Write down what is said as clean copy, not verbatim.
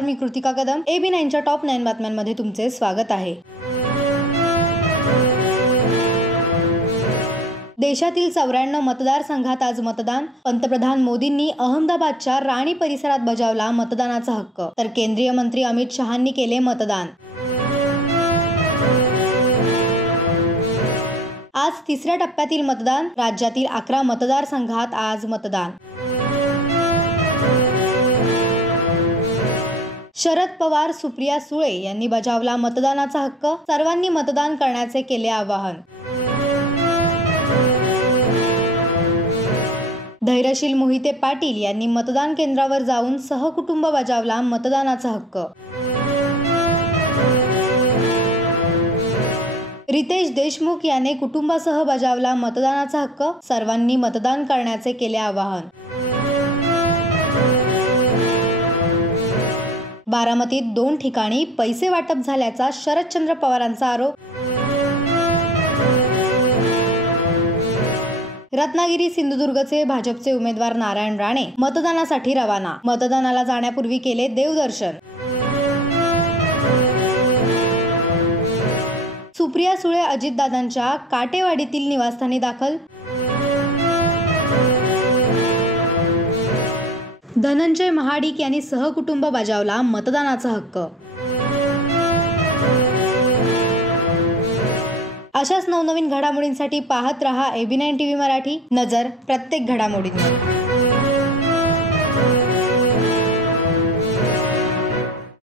नमस्कार, मी कृतिका कदम. AB9च्या टॉप 9 बातम्यांमध्ये तुमचे स्वागत आहे. देशातील 94 मतदारसंघात आज मतदान. पंतप्रधान मोदींनी अहमदाबादच्या राणी परिसरात बजावला मतदानाचा हक्क, तर केंद्रीय मंत्री अमित शहांनी केले मतदान. आज तिसऱ्या टप्प्यातील मतदान. राज्यातील 11 मतदारसंघात आज मतदान. शरद पवार, सुप्रिया सुळे यांनी बजावला मतदानाचा हक्क. सर्वांनी मतदान करण्याचे केले आवाहन. धैर्यशील मोहिते पाटील यांनी मतदान केंद्रावर जाऊन सहकुटुंब बजावला मतदानाचा हक्क. रितेश देशमुख याने कुटुंबासह बजावला मतदानाचा हक्क. सर्वांनी मतदान करण्याचे केले आवाहन. बारामतीत 2 ठिकाणी पैसे वाटप झाल्याचा शरदचंद्र पवारांचा आरोप. रत्नागिरी सिंधुदुर्गचे भाजपचे उमेदवार नारायण राणे मतदानासाठी रवाना. मतदानाला जाण्यापूर्वी केले देवदर्शन. सुप्रिया सुळे अजितदादांच्या काटेवाडीतील निवासस्थानी दाखल. धनंजय महाडिक यांनी सहकुटुंब बजावला मतदानाचा हक्क. अशाच नवनवीन घडामोडींसाठी पाहत रहा AB9 TV मराठी. नजर प्रत्येक घडामोडींवर.